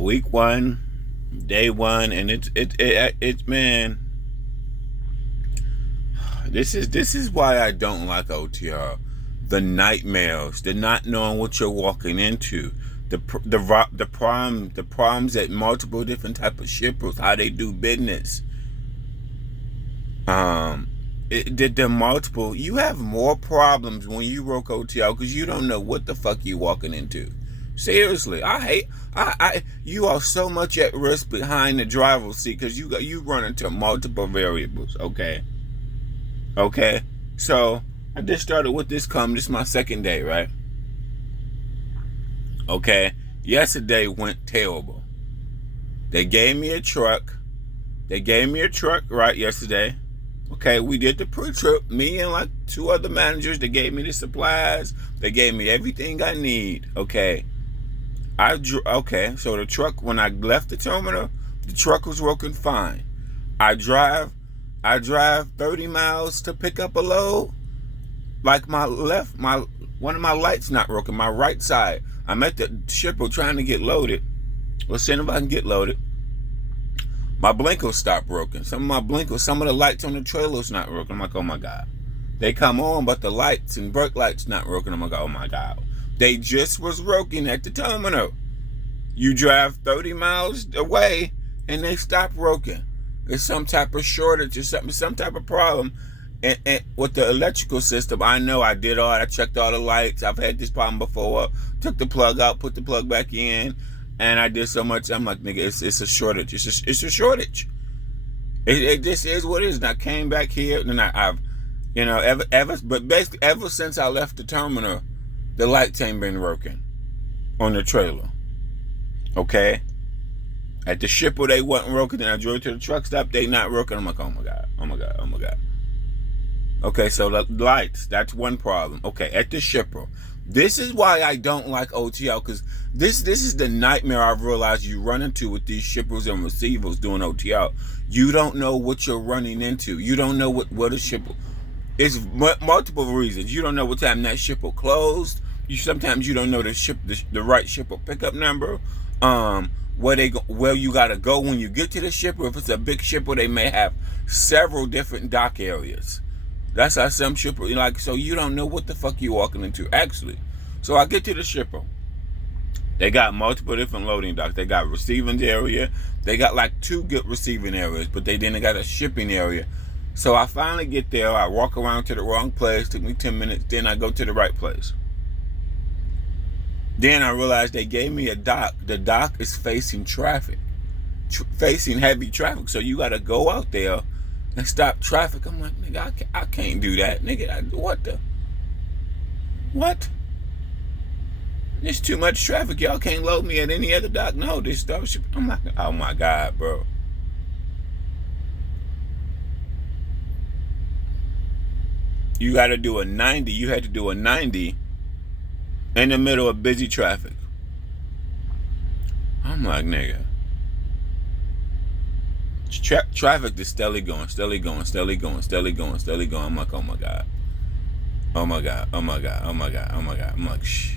week one, day one, and it's man. This is why I don't like OTR. The nightmares, the not knowing what you're walking into, the problems at multiple different type of shippers, how they do business. The multiple. You have more problems when you work OTR because you don't know what the fuck you walking into. Seriously, you are so much at risk behind the driver's seat because you run into multiple variables. Okay, so I just started with this. This is my second day, right? Okay, yesterday went terrible. They gave me a truck. Right, yesterday. Okay, we did the pre-trip. Me and like two other managers. They gave me the supplies. They gave me everything I need. Okay. So the truck, when I left the terminal, the truck was working fine. I drive 30 miles to pick up a load. Like one of my lights not working, my right side. I'm at the shipper trying to get loaded. Let's see if I can get loaded. My blinkers stopped working. Some of the lights on the trailer's not working. I'm like, oh my God. They come on, but the lights and brake lights not working. I'm like, oh my God. They just was working at the terminal. You drive 30 miles away and they stop working. There's some type of shortage or something, some type of problem. And with the electrical system, I know I did all. I checked all the lights. I've had this problem before. Took the plug out, put the plug back in, and I did so much. I'm like, nigga, it's a shortage. It's a shortage. It just is what it is. And I came back here, and I've ever since I left the terminal, the lights ain't been working on the trailer. Okay. At the shipper, they wasn't working. Then I drove to the truck stop. They not working. I'm like, oh my God. Okay, so the lights, that's one problem. Okay, at the shipper. This is why I don't like OTR, because this is the nightmare I've realized you run into with these shippers and receivers doing OTR. You don't know what you're running into. You don't know what a shipper. It's multiple reasons. You don't know what time that shipper closed. Sometimes you don't know the right shipper pickup number. Where you gotta go when you get to the shipper. If it's a big shipper, they may have several different dock areas. That's how some shipper, so you don't know what the fuck you're walking into, actually. So I get to the shipper. They got multiple different loading docks. They got receiving area. They got like 2 good receiving areas, but they got a shipping area. So I finally get there. I walk around to the wrong place. Took me 10 minutes. Then I go to the right place. Then I realized they gave me a dock. The dock is facing traffic, facing heavy traffic. So you got to go out there and stop traffic. I'm like, nigga, I can't do that. Nigga, what? There's too much traffic. Y'all can't load me at any other dock. No, this stuff. I'm like, oh my God, bro. You got to do a 90. You had to do a 90 in the middle of busy traffic. I'm like, nigga. Traffic is steadily going. I'm like, oh my God. I'm like, shh.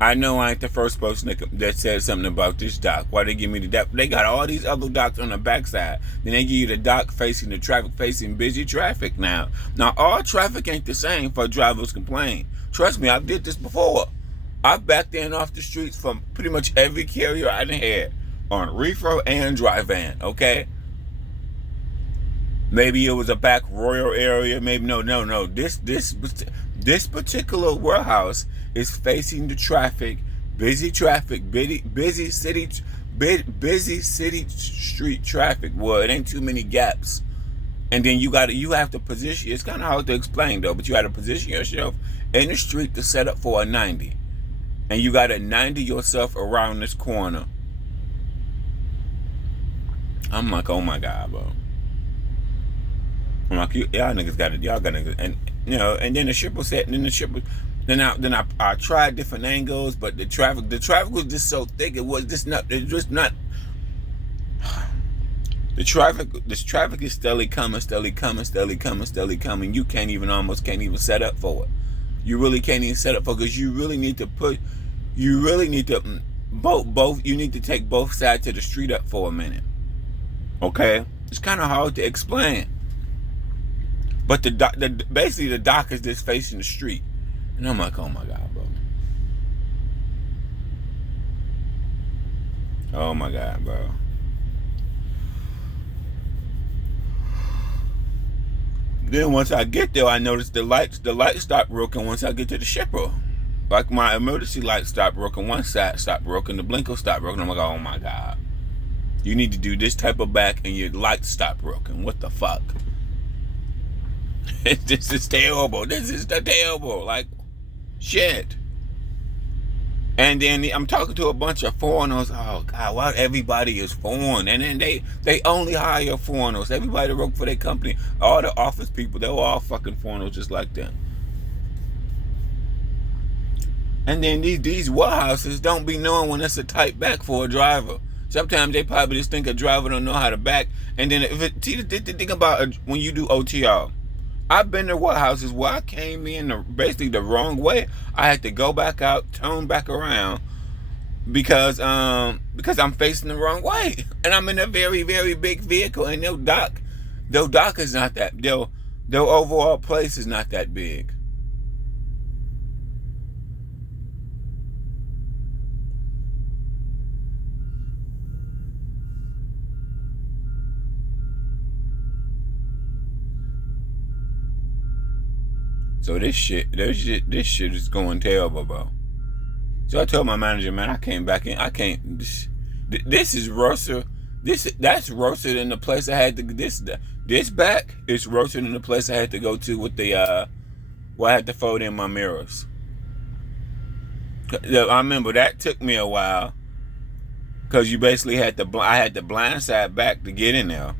I know I ain't the first person that said something about this dock. Why they give me the dock? They got all these other docks on the backside. Then they give you the dock facing the traffic, facing busy traffic now. Now, all traffic ain't the same for drivers complain. Trust me, I did this before. I've backed in off the streets from pretty much every carrier I done had on reefer and dry van, okay? Maybe it was a back royal area. Maybe no. This particular warehouse is facing the traffic, busy city street traffic. Well, it ain't too many gaps. And then you have to position. It's kind of hard to explain though, but you got to position yourself in the street to set up for a 90, and you got to 90 yourself around this corner. I'm like, oh my God, bro. I'm like, y'all niggas got it, and and then the shipper said, then I tried different angles, but the traffic was just so thick. It was just not. This traffic is steadily coming. You can't even set up for it. You really can't even set up for it because you really need to both. You need to take both sides of the street up for a minute. Okay, it's kind of hard to explain. But basically the dock is just facing the street, and I'm like, oh my god, bro. Oh my god, bro. Then once I get there, I notice the lights stop working once I get to the shipper. Like my emergency light stopped working, one side stopped working, the blinker stopped working. I'm like, oh my god. You need to do this type of back and your lights stop working. What the fuck? This is terrible. This is terrible. Like, shit. And then I'm talking to a bunch of foreigners. Oh God, why everybody is foreign? And then they only hire foreigners. Everybody that work for their company, all the office people, they're all fucking foreigners just like them. And then these warehouses don't be knowing when it's a tight back for a driver. Sometimes they probably just think a driver don't know how to back. And then think about when you do OTR. I've been to warehouses where I came in basically the wrong way. I had to go back out, turn back around because I'm facing the wrong way, and I'm in a very, very big vehicle, and their dock is not that. Their overall place is not that big. So this shit is going terrible, bro. So I told my manager, man, I came back in. I can't. This is worser. That's worse than the place I had to. This back is worse than the place I had to go to with the where I had to fold in my mirrors. I remember that took me a while because you basically I had the blind side back to get in there.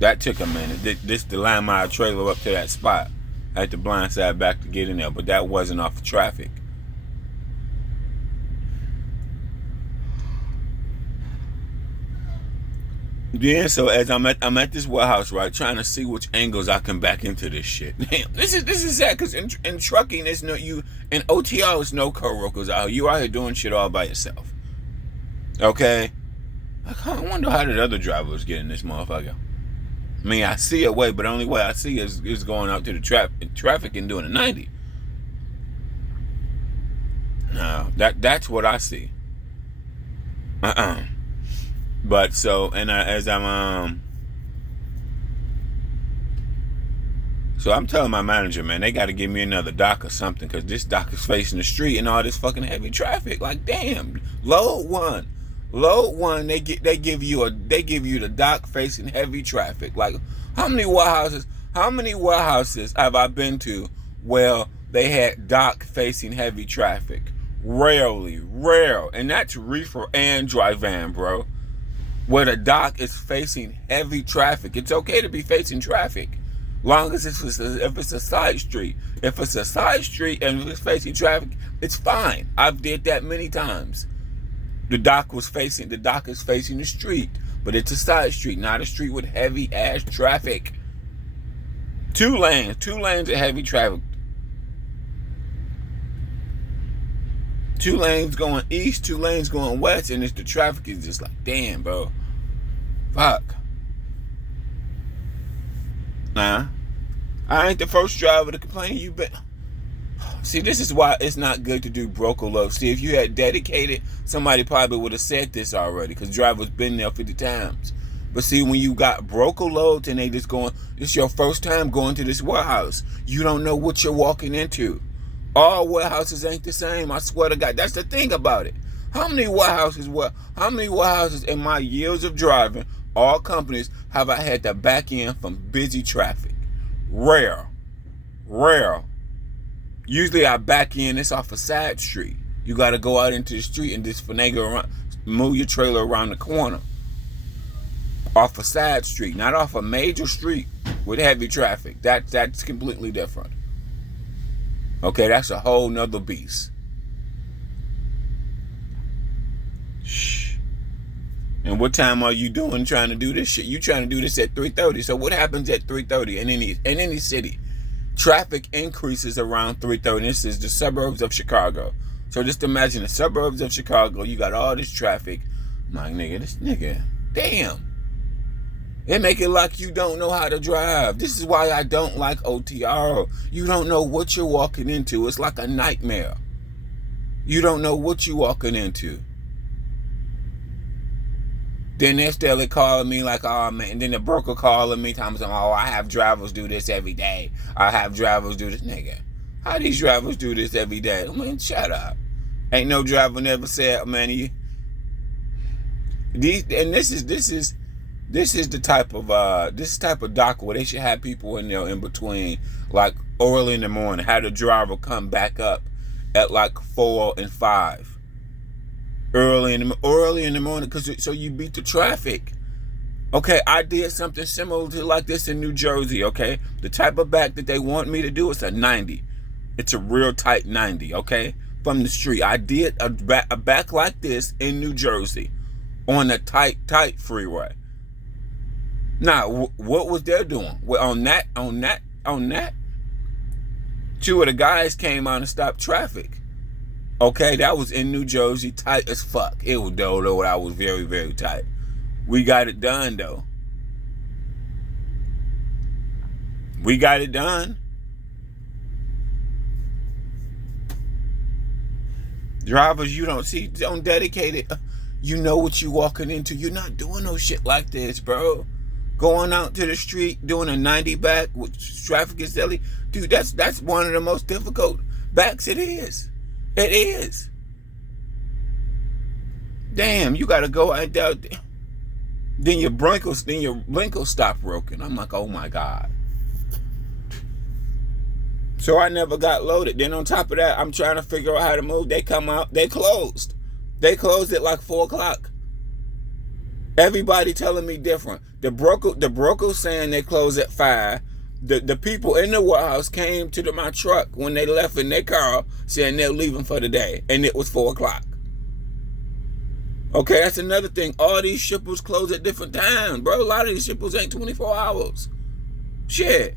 That took a minute. This to line my trailer up to that spot. I had the blind side back to get in there, but that wasn't off of traffic. Yeah, so as I'm at this warehouse, right, trying to see which angles I can back into this shit. Damn, this is sad because in trucking, there's no in OTR, there's no co-workers out here. You out here doing shit all by yourself. Okay, I wonder how did other drivers get in this motherfucker. I mean, I see a way, but the only way I see is going out to the traffic and doing a 90. No, that's what I see. But so, and so I'm telling my manager, man, they got to give me another dock or something because this dock is facing the street and all this fucking heavy traffic. Like, damn, load one. They give you the dock facing heavy traffic. Like, how many warehouses have I been to where they had dock facing heavy traffic? Rare, and that's reefer and dry van, bro. Where the dock is facing heavy traffic. It's okay to be facing traffic, long as if it's a side street. If it's a side street and it's facing traffic, it's fine. I've did that many times. The dock is facing the street, but it's a side street, not a street with heavy ass traffic. Two lanes of heavy traffic. 2 lanes going east, 2 lanes going west, and the traffic is just like, damn, bro. Fuck. Nah, I ain't the first driver to complain. You bet. See, this is why it's not good to do broker load. See, if you had dedicated, somebody probably would have said this already because drivers been there 50 times. But see, when you got broker loads and they just going, it's your first time going to this warehouse. You don't know what you're walking into. All warehouses ain't the same. I swear to God. That's the thing about it. How many warehouses in my years of driving, all companies, have I had to back in from busy traffic? Rare. Usually I back in, it's off a side street. You got to go out into the street and just finagle around, move your trailer around the corner. Off a side street, not off a major street with heavy traffic. That's completely different. Okay, that's a whole nother beast. Shh. And what time are you trying to do this shit? You trying to do this at 3:30. So what happens at 3:30 in any city? Traffic increases around 3:30. This is the suburbs of Chicago. So just imagine the suburbs of Chicago, you got all this traffic. I'm like, this nigga, damn. It make it like you don't know how to drive. This is why I don't like OTR. You don't know what you're walking into. It's like a nightmare. You don't know what you're walking into. Then they're still calling me like, oh man. And then the broker calling me, telling me, oh, I have drivers do this every day. I have drivers do this. Nigga, how these drivers do this every day? I mean, shut up. Ain't no driver never said, man, this is the type of dock where they should have people in there in between, like early in the morning, have the driver come back up at like 4 and 5. Early in the morning, so you beat the traffic. Okay, I did something similar to like this in New Jersey. Okay, the type of back that they want me to do is a 90. It's a real tight 90. Okay, from the street, I did a back like this in New Jersey on a tight freeway. Now, what was they doing? Well, on that, two of the guys came out and stopped traffic. Okay, that was in New Jersey, tight as fuck. It was though, I was very, very tight. We got it done though. We got it done. Drivers, you don't dedicate it. You know what you walking into. You're not doing no shit like this, bro. Going out to the street, doing a 90 back with traffic is silly. Dude, that's one of the most difficult backs it is. It is. Damn, you gotta go out there. Then your blinkers stop broken. I'm like, oh my God. So I never got loaded. Then on top of that, I'm trying to figure out how to move. They come out, they closed. They closed at like 4 o'clock. Everybody telling me different. The broker saying they close at 5. The people in the warehouse came to my truck when they left in their car saying they're leaving for the day, and it was 4 o'clock. Okay, that's another thing. All these shippers close at different times, bro. A lot of these shippers ain't 24 hours. Shit.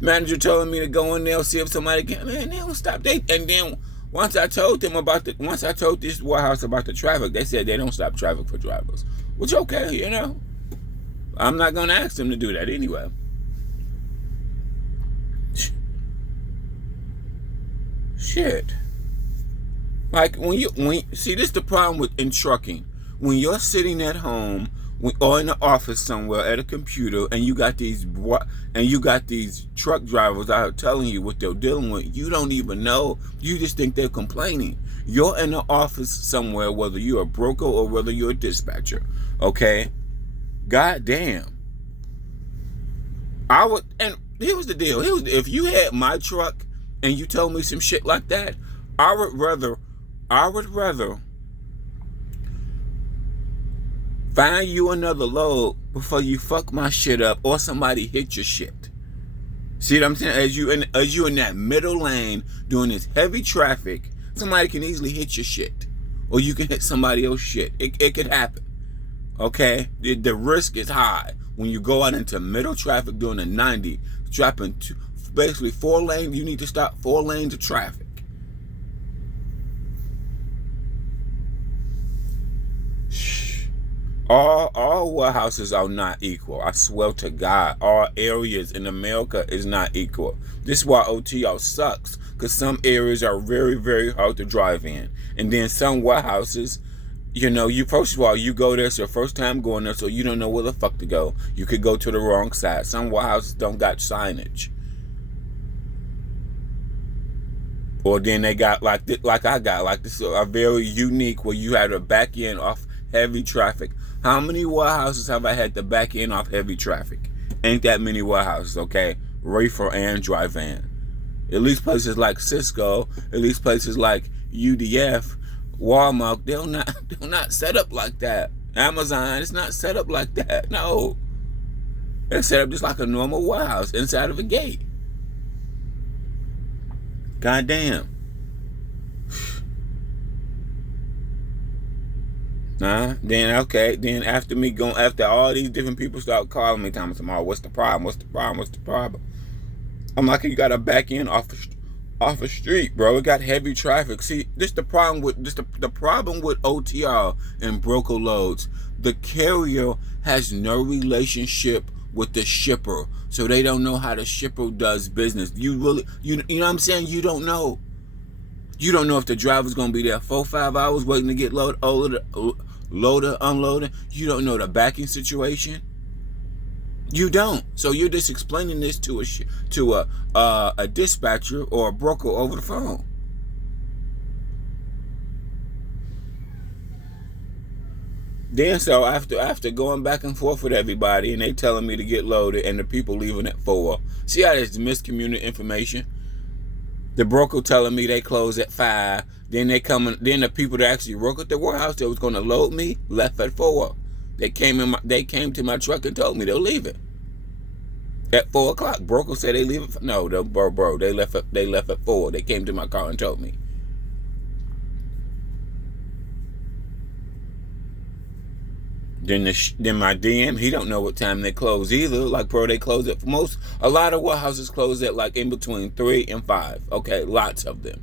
Manager telling me to go in there, see if somebody can. Man, they don't stop. And then once I told this warehouse about the traffic, they said they don't stop traffic for drivers. Which okay, you know. I'm not gonna ask them to do that anyway. Shit. Like when see, this is the problem in trucking. When you're sitting at home or in the office somewhere at a computer, and you got these truck drivers out telling you what they're dealing with, you don't even know. You just think they're complaining. You're in the office somewhere, whether you're a broker or whether you're a dispatcher. Okay. God damn. And here was the deal. If you had my truck and you told me some shit like that, I would rather find you another load before you fuck my shit up or somebody hit your shit. See what I'm saying? As you in that middle lane doing this heavy traffic, somebody can easily hit your shit, or you can hit somebody else's shit. It could happen. Okay, the risk is high when you go out into middle traffic doing a 90, dropping basically 4 lanes. You need to stop 4 lanes of traffic. Shh. All warehouses are not equal. I swear to God, all areas in America is not equal. This is why OTR sucks, because some areas are very, very hard to drive in, and then some warehouses. You know, first of all, you go there, it's your first time going there, so you don't know where the fuck to go. You could go to the wrong side. Some warehouses don't got signage. Or then they got like I got this a very unique where you had to back in off heavy traffic. How many warehouses have I had to back in off heavy traffic? Ain't that many warehouses, okay? Reefer and dry van. At least places like Cisco, at least places like UDF, Walmart, they're not set up like that. Amazon, it's not set up like that. No. They're set up just like a normal warehouse inside of a gate. Goddamn. Then after all these different people start calling me, tomorrow, what's the problem? I'm like, you gotta back in off off a street, bro. It got heavy traffic. See, this the problem with the problem with OTR and broker loads. The carrier has no relationship with the shipper, so they don't know how the shipper does business. You know what I'm saying? You don't know. You don't know if the driver's gonna be there 4-5 hours waiting to get loaded, unloaded. You don't know the backing situation. You don't. So you're just explaining this to a dispatcher or a broker over the phone. Then so after going back and forth with everybody and they telling me to get loaded and the people leaving at 4. See how there's miscommunicated information? The broker telling me they close at 5. Then then the people that actually work at the warehouse that was gonna load me left at 4. They came to my truck and told me they'll leave it at 4 o'clock. Broker said they leave it. No, bro, they left at 4. They came to my car and told me. Then my DM, he don't know what time they close either. Like, bro, they close at a lot of warehouses close at like in between 3 and 5. Okay, lots of them.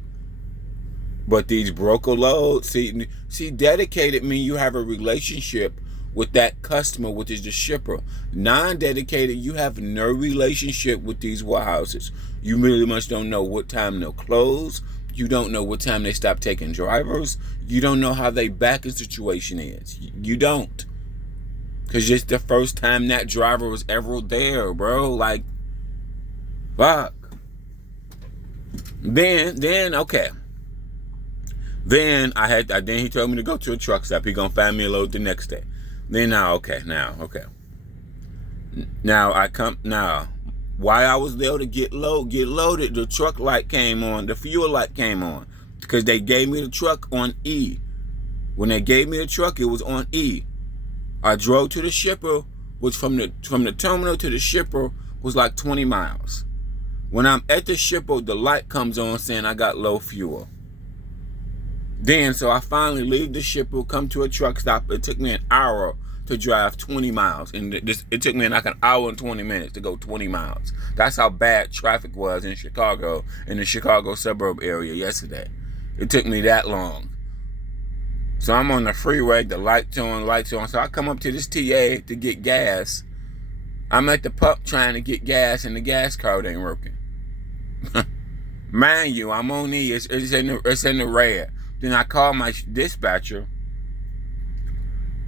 But these broker loads, see, dedicated mean you have a relationship with that customer, which is the shipper. Non-dedicated, you have no relationship with these warehouses. You really much don't know what time they'll close. You don't know what time they stop taking drivers. You don't know how they backing situation is. You don't. Because it's the first time that driver was ever there, bro. Like, fuck. Then okay. Then then he told me to go to a truck stop. He gonna find me a load the next day. Now, okay. Now, while I was there to get loaded, the truck light came on, the fuel light came on. Because they gave me the truck on E. When they gave me the truck, it was on E. I drove to the shipper, which from the terminal to the shipper was like 20 miles. When I'm at the shipper, the light comes on saying I got low fuel. Then, so I finally leave the shipper, come to a truck stop. It took me an hour to drive 20 miles. And it took me like an hour and 20 minutes to go 20 miles. That's how bad traffic was in Chicago, in the Chicago suburb area yesterday. It took me that long. So I'm on the freeway, the lights on. So I come up to this TA to get gas. I'm at the pump trying to get gas, and the gas card ain't working. Mind you, I'm on E. It's in the red. Then I call my dispatcher.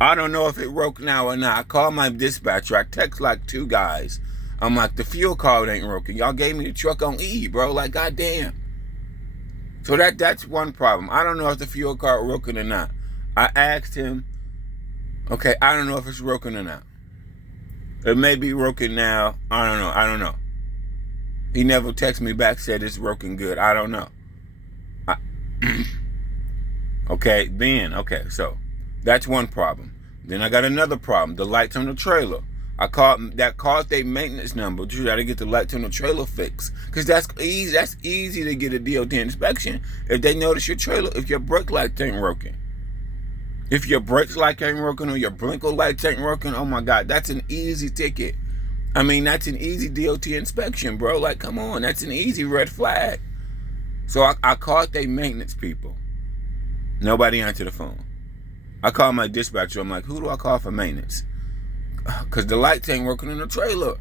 I don't know if it broke now or not. I call my dispatcher. I text like 2 guys. I'm like, the fuel card ain't working. Y'all gave me the truck on E, bro. Like, goddamn. So that's one problem. I don't know if the fuel card working or not. I asked him, okay, I don't know if it's working or not. It may be working now. I don't know. He never texted me back, said it's working good. I don't know. Okay, so that's one problem. Then I got another problem, the lights on the trailer. I called their maintenance number. You gotta get the lights on the trailer fixed. Because that's easy to get a DOT inspection if they notice your trailer, if your brake lights ain't working. If your brakes light ain't working or your blinker lights ain't working, oh my God, that's an easy ticket. I mean, that's an easy DOT inspection, bro. Like, come on, that's an easy red flag. So I called their maintenance people. Nobody answered the phone. I called my dispatcher. I'm like, who do I call for maintenance? Because the lights ain't working in the trailer.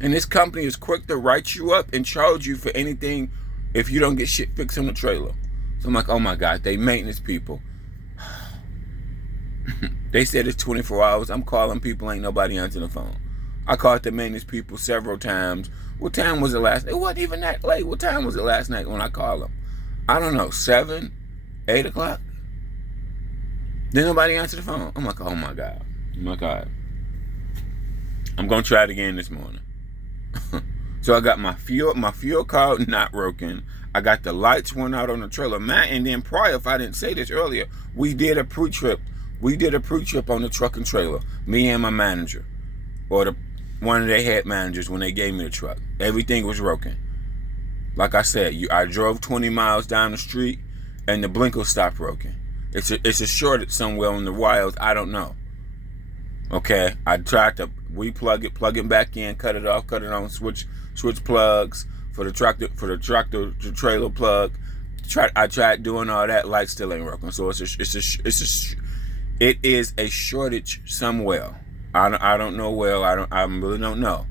And this company is quick to write you up and charge you for anything if you don't get shit fixed on the trailer. So I'm like, oh my God, they maintenance people. They said it's 24 hours. I'm calling people, ain't nobody answering the phone. I called the maintenance people several times. What time was it last night? It wasn't even that late. What time was it last night when I called them? I don't know, 7, 8 o'clock? Then nobody answered the phone. I'm like, oh my God. I'm going to try it again this morning. So I got my fuel card not working. I got the lights went out on the trailer. Man, and then prior, if I didn't say this earlier, we did a pre-trip. On the truck and trailer. Me and my manager. Or one of their head managers when they gave me the truck. Everything was working. Like I said, I drove 20 miles down the street and the blinker stopped working. It's a shortage somewhere in the wires. I don't know. Okay, I tried to plug it back in, cut it off, cut it on, switch plugs, for the tractor to trailer plug. I tried doing all that. Light still ain't working. So it is a shortage somewhere. I don't know. Well, I really don't know.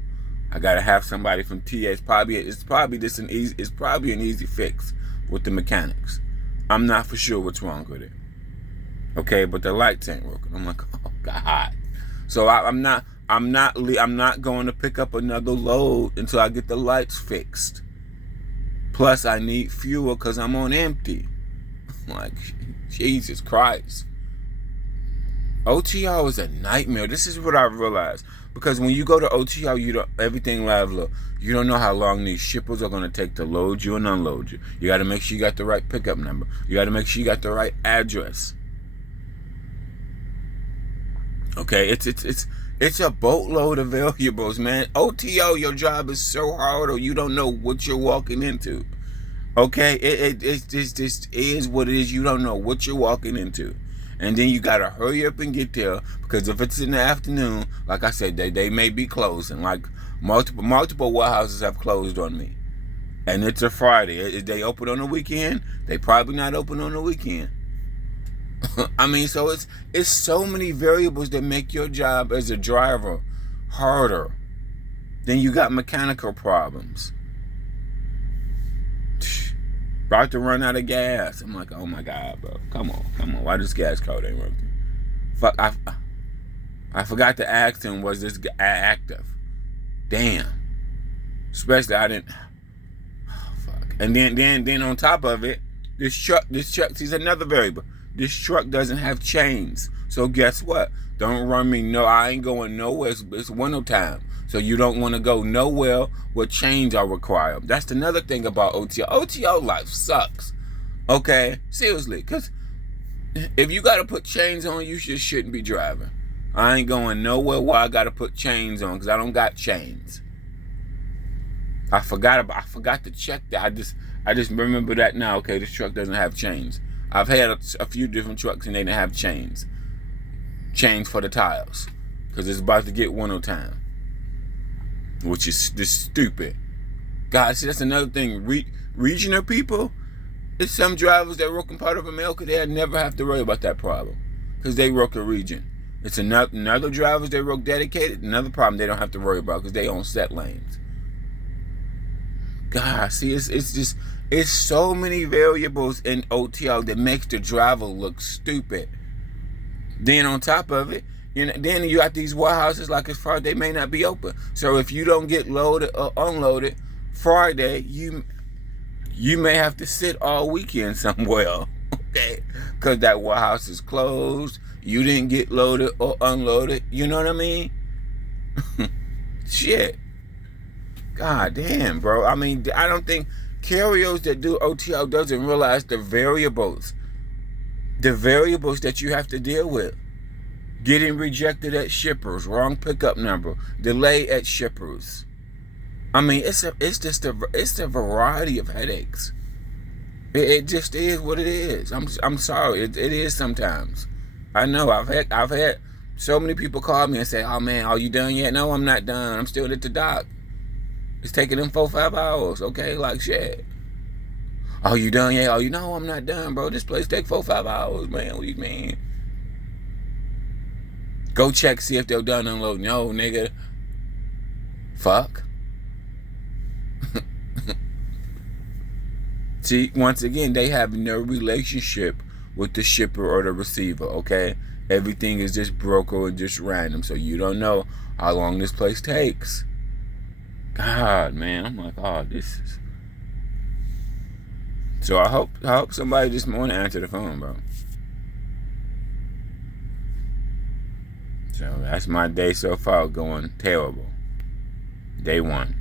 I gotta have somebody from TA. It's probably an easy fix with the mechanics. I'm not for sure what's wrong with it. Okay, but the lights ain't working. I'm like, oh God. So I'm not going to pick up another load until I get the lights fixed. Plus, I need fuel because I'm on empty. I'm like, Jesus Christ. OTR is a nightmare. This is what I realized. Because when you go to OTR, everything level. You don't know how long these shippers are going to take to load you and unload you. You got to make sure you got the right pickup number. You got to make sure you got the right address. Okay, it's a boatload of variables, man. OTO, your job is so hard, or you don't know what you're walking into. Okay, it just is what it is. You don't know what you're walking into. And then you gotta hurry up and get there, because if it's in the afternoon, like I said, they may be closing. Like multiple warehouses have closed on me, and it's a Friday. Is they open on the weekend? They probably not open on the weekend. I mean, so it's so many variables that make your job as a driver harder. Then you got mechanical problems. About to run out of gas. I'm like, oh my God, bro. Come on. Why this gas code ain't working? Fuck, I forgot to ask him, was this active? Damn. Especially I didn't. Oh, fuck. And then on top of it, this truck, he's another variable. This truck doesn't have chains. So guess what? Don't run me. No, I ain't going nowhere. It's winter time. So you don't want to go nowhere where chains are required. That's another thing about OTO. OTO life sucks. Okay? Seriously. Because if you got to put chains on, you just shouldn't be driving. I ain't going nowhere where I got to put chains on, because I don't got chains. I forgot to check that. I just remember that now. Okay, this truck doesn't have chains. I've had a few different trucks and they didn't have chains. Chains for the tires. Because it's about to get winter time. Which is just stupid. God, see, that's another thing. Regional people, there's some drivers that work in part of America, they'll never have to worry about that problem. Because they work a region. It's another drivers that work dedicated, another problem they don't have to worry about because they own set lanes. God, see, it's so many variables in OTR that makes the driver look stupid. Then on top of it, then you got these warehouses like it's Friday, they may not be open. So if you don't get loaded or unloaded Friday, you may have to sit all weekend somewhere, okay? Because that warehouse is closed. You didn't get loaded or unloaded. You know what I mean? Shit. God damn, bro. I mean, I don't think carriers that do OTR doesn't realize the variables that you have to deal with. Getting rejected at shippers, wrong pickup number, delay at shippers. I mean, it's a variety of headaches. It just is what it is. I'm sorry. It is sometimes. I know. I've had so many people call me and say, "Oh man, are you done yet?" No, I'm not done. I'm still at the dock. It's taking them 4-5 hours. Okay, like shit. Are you done yet? Oh, you know I'm not done, bro. This place take 4-5 hours, man. What do you mean? Go check, see if they're done unloading. No, nigga. Fuck. See, once again, they have no relationship with the shipper or the receiver, okay? Everything is just broker and just random, so you don't know how long this place takes. God, man, I'm like, oh, this is... So I hope somebody this morning answered the phone, bro. So that's my day so far going terrible. Day one.